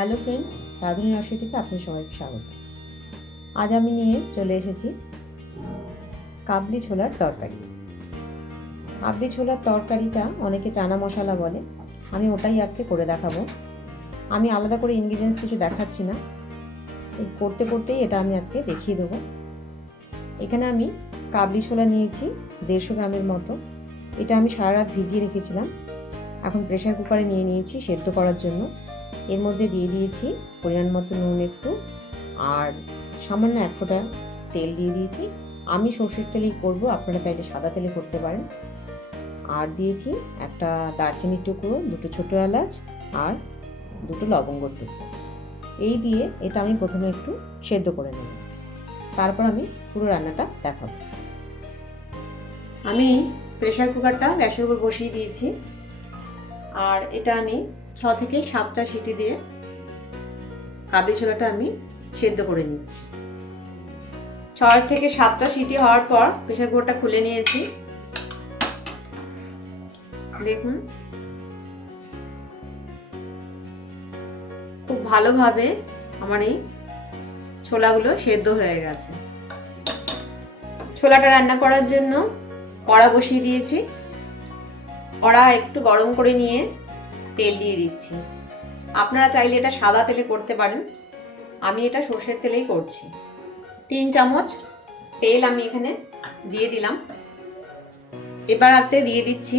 Hello friends, রাধুনী রসই থেকে আপনার সবাইকে স্বাগত। আজ আমি নিয়ে চলে এসেছি কাবলি ছোলার তরকারি। কাবলি ছোলার তরকারিটা অনেকে চানা মশলা বলে, আমি ওটাই আজকে করে দেখাবো। আমি আলাদা করে ইনগ্রিডিয়েন্টস কিছু দেখাচ্ছি না। এই করতে করতেই এটা আমি আজকে দেখিয়ে দেবো। এখানে আমি কাবলি ছোলা নিয়েছি দেড়শো গ্রামের মতো। এটা আমি সারা রাত ভিজিয়ে রেখেছিলাম। এখন প্রেশার কুকারে নিয়ে নিয়েছি সেদ্ধ করার জন্য। এর মধ্যে দিয়ে দিয়েছি পরিমাণ মতো নুন একটু। আর সামান্য এক ফোঁটা তেল দিয়ে দিয়েছি। আমি সর্ষের তেলেই করব, আপনারা চাইলে সাদা তেলে করতে পারেন। আর দিয়েছি একটা দারচিনির টুকরো, দুটো ছোটো এলাচ আর দুটো লবঙ্গর টুকরো। এই দিয়ে এটা আমি প্রথমে একটু সেদ্ধ করে নেব। তারপর আমি পুরো রান্নাটা দেখাবো। আমি প্রেশার কুকারটা গ্যাসের উপর বসিয়ে দিয়েছি। আর এটা আমি ছ থেকে সাতটা সিটি দিয়ে কাবলি ছোলাটা আমি সেদ্ধ করে নিচ্ছি। ছয় থেকে সাতটা সিটি হওয়ার পর প্রেশার কুকারটা খুলে নিয়েছি। দেখুন। খুব ভালোভাবে আমার এই ছোলাগুলো সেদ্ধ হয়ে গেছে। ছোলাটা রান্না করার জন্য কড়া বসিয়ে দিয়েছি। কড়া একটু গরম করে নিয়ে তেল দিয়ে দিচ্ছি। আপনারা চাইলে এটা সাদা তেলে করতে পারেন। আমি এটা সর্ষের তেলেই করছি। তিন চামচ তেল আমি এখানে দিয়ে দিলাম। এবার হাতে দিয়ে দিচ্ছি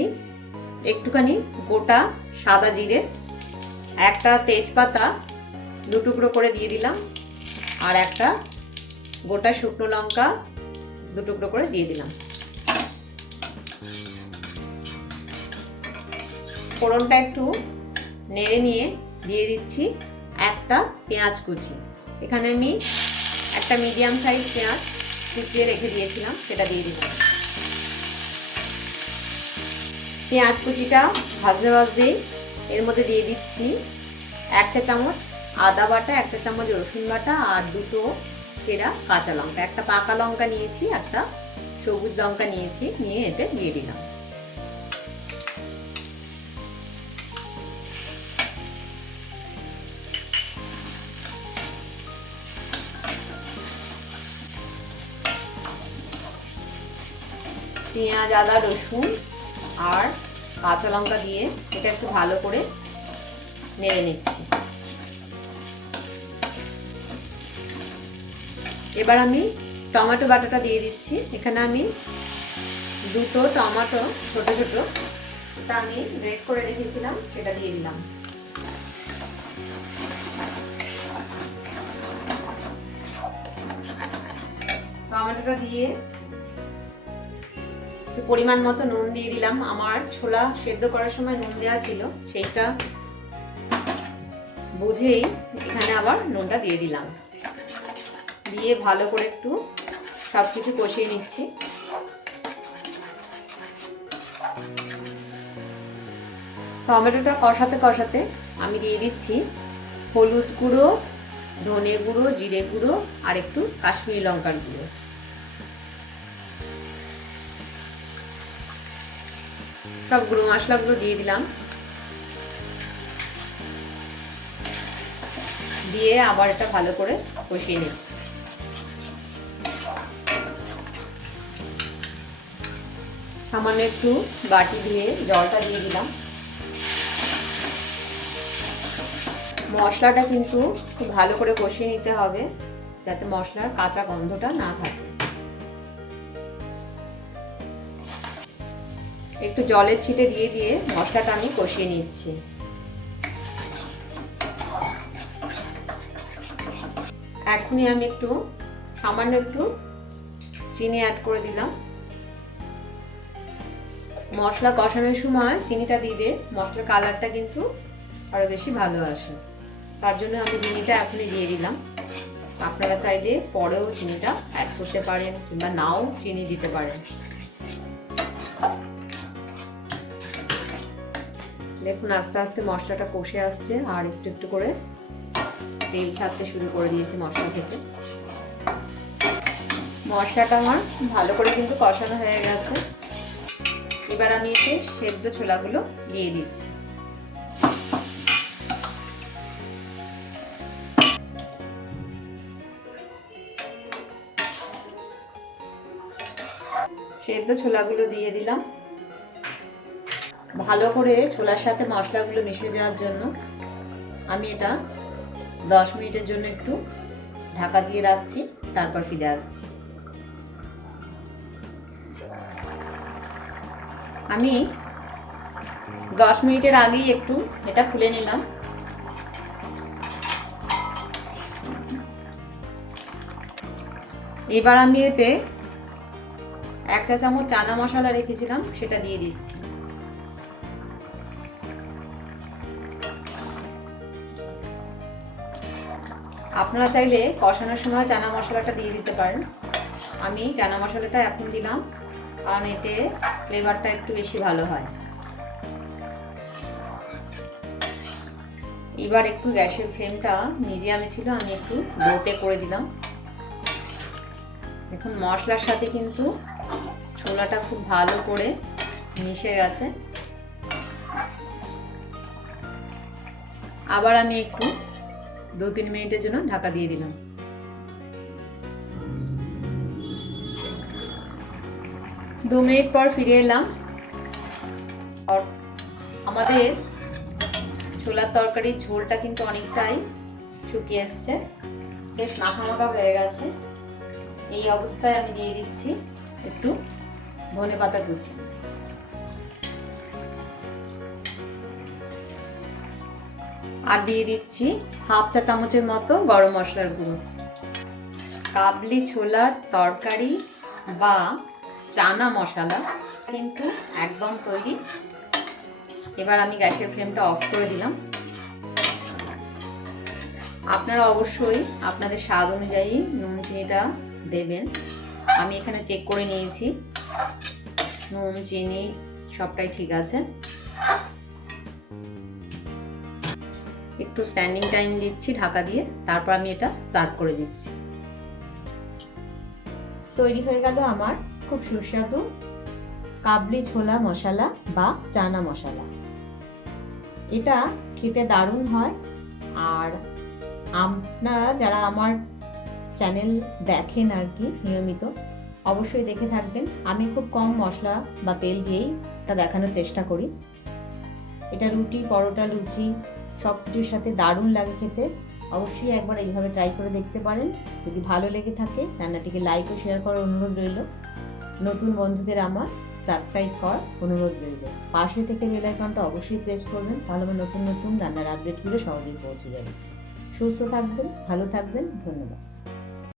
একটুখানি গোটা সাদা জিরে। একটা তেজপাতা দু টুকরো করে দিয়ে দিলাম। আর একটা গোটা শুকনো লঙ্কা দু টুকরো করে দিয়ে দিলাম। ফোড়নটা একটু নেড়ে নিয়ে দিয়ে দিচ্ছি একটা পেঁয়াজ কুচি। এখানে আমি একটা মিডিয়াম সাইজ পেঁয়াজ কুচিয়ে রেখে দিয়েছিলাম, সেটা দিয়ে দিলাম পেঁয়াজ কুচিটা ভাজতে ভাজতেই এর মধ্যে দিয়ে দিচ্ছি একটা চামচ আদা বাটা একটা চামচ রসুন বাটা আর দুটো চেরা কাঁচা লঙ্কা। একটা পাকা লঙ্কা নিয়েছি, একটা সবুজ লঙ্কা নিয়েছি, নিয়ে এতে দিয়ে দিলাম। পেঁয়াজ, আদা, রসুন আর কাঁচা লঙ্কা দিয়ে এটা একটু ভালো করে নেড়ে নিচ্ছি। এবার আমি টমেটো বাটাটা দিয়ে দিচ্ছি। এখানে আমি দুটো টমেটো, ছোট ছোট এটা আমি গ্রেট করে রেখেছিলাম, সেটা দিয়ে দিলাম। টমেটোটা দিয়ে পরিমাণ মতো নুন দিয়ে দিলাম। আমার ছোলা সেদ্ধ করার সময় নুন দেওয়া ছিল, সেইটা বুঝেই এখানে আবার নুনটা দিয়ে দিলাম। দিয়ে ভালো করে একটু সব কিছু কষিয়ে নিচ্ছি। টমেটোটা কষাতে কষাতে আমি দিয়ে দিচ্ছি হলুদ গুঁড়ো, ধনে গুঁড়ো, জিরে গুঁড়ো আর একটু কাশ্মীরি লঙ্কার গুঁড়ো। সব গুঁড়ো মশলাগুলো দিয়ে দিলাম। দিয়ে আবার এটা ভালো করে কষিয়ে নিচ্ছি। সামান্য একটু বাটি দিয়ে জলটা দিয়ে দিলাম। মশলাটা কিন্তু খুব ভালো করে কষিয়ে নিতে হবে, যাতে মশলার কাঁচা গন্ধটা না থাকে। একটু জলের ছিটে দিয়ে দিয়ে মশলাটা আমি কষিয়ে নিচ্ছি। এখনই আমি একটু সামান্য একটু চিনি অ্যাড করে দিলাম। মশলা কষানোর সময় চিনিটা দিলে মশলার কালারটা কিন্তু আরও বেশি ভালো আসে। তার জন্য আমি চিনিটা এখনই দিয়ে দিলাম। আপনারা চাইলে পরেও চিনিটা অ্যাড করতে পারেন কিংবা নাও চিনি দিতে পারেন। দেখুন, আস্তে আস্তে মশলাটা কষে আসছে আর একটু একটু করে তেল ছাড়তে শুরু করে দিয়েছি মশলা থেকে। মশলাটা আমার ভালো করে কিন্তু কষানো হয়ে গেছে। এবার আমি এতে সেদ্ধ ছোলাগুলো দিয়ে দিচ্ছি। সেদ্ধ ছোলাগুলো দিয়ে দিলাম। ভালো করে ছোলার সাথে মশলাগুলো মিশে যাওয়ার জন্য আমি এটা দশ মিনিটের জন্য একটু ঢাকা দিয়ে রাখছি, তারপর ফিরে আসছি। আমি দশ মিনিটের আগেই একটু এটা খুলে নিলাম। এবার আমি এতে এক চা চামচ চানা মশলা রেখেছিলাম, সেটা দিয়ে দিচ্ছি। আপনারা চাইলে কষানোর সময় চানা মশলাটা দিয়ে দিতে পারেন। আমি চানা মশলাটা এখন দিলাম, কারণ এতে ফ্লেভারটা একটু বেশি ভালো হয়। এবার একটু গ্যাসের ফ্লেমটা মিডিয়ামে ছিল, আমি একটু লোতে করে দিলাম। এখন মশলার সাথে কিন্তু ছোলাটা খুব ভালো করে মিশে গেছে। আবার আমি একটু দু তিন মিনিটের জন্য ঢাকা দিয়ে দিলাম। দু মিনিট পর ফিরে এলাম। আমাদের ছোলার তরকারির ঝোলটা কিন্তু অনেকটাই শুকিয়ে এসছে। বেশ মাখা মাখা হয়ে গেছে। এই অবস্থায় আমি দিয়ে দিচ্ছি একটু ধনে পাতা কুচি। আর দিয়ে দিচ্ছি হাফ চা চামচের মতো গরম মশলার গুঁড়ো। কাবলি ছোলার তরকারি বা চানা মশলা কিন্তু একদম তৈরি। এবার আমি গ্যাসের ফ্লেমটা অফ করে দিলাম। আপনারা অবশ্যই আপনাদের স্বাদ অনুযায়ী নুন চিনিটা দেবেন। আমি এখানে চেক করে নিয়েছি। নুন, চিনি সবটাই ঠিক আছে। একটু স্ট্যান্ডিং টাইম দিচ্ছি ঢাকা দিয়ে, তারপর আমি এটা সার্ভ করে দিচ্ছি। তৈরি হয়ে গেল আমার খুব সুস্বাদু কাবলি ছোলা মশলা বা চানা মশলা। এটা খেতে দারুণ হয়। আর আপনারা যারা আমার চ্যানেল দেখেন আর কি, নিয়মিত, অবশ্যই দেখে থাকবেন। আমি খুব কম মশলা বা তেল দিয়েই এটা দেখানোর চেষ্টা করি। এটা রুটি, পরোটা, লুচি সব কিছুর সাথে দারুণ লাগে খেতে। অবশ্যই একবার এইভাবে ট্রাই করে দেখতে পারেন। যদি ভালো লেগে থাকে, রান্নাটিকে লাইক ও শেয়ার করার অনুরোধ রইল। নতুন বন্ধুদের আমার সাবস্ক্রাইব করার অনুরোধ রইল। পাশে থেকে বেল আইকনটা অবশ্যই প্রেস করবেন, তাহলে আমার নতুন নতুন রান্নার আপডেটগুলো সহজেই পৌঁছে যাবে। সুস্থ থাকবেন, ভালো থাকবেন, ধন্যবাদ।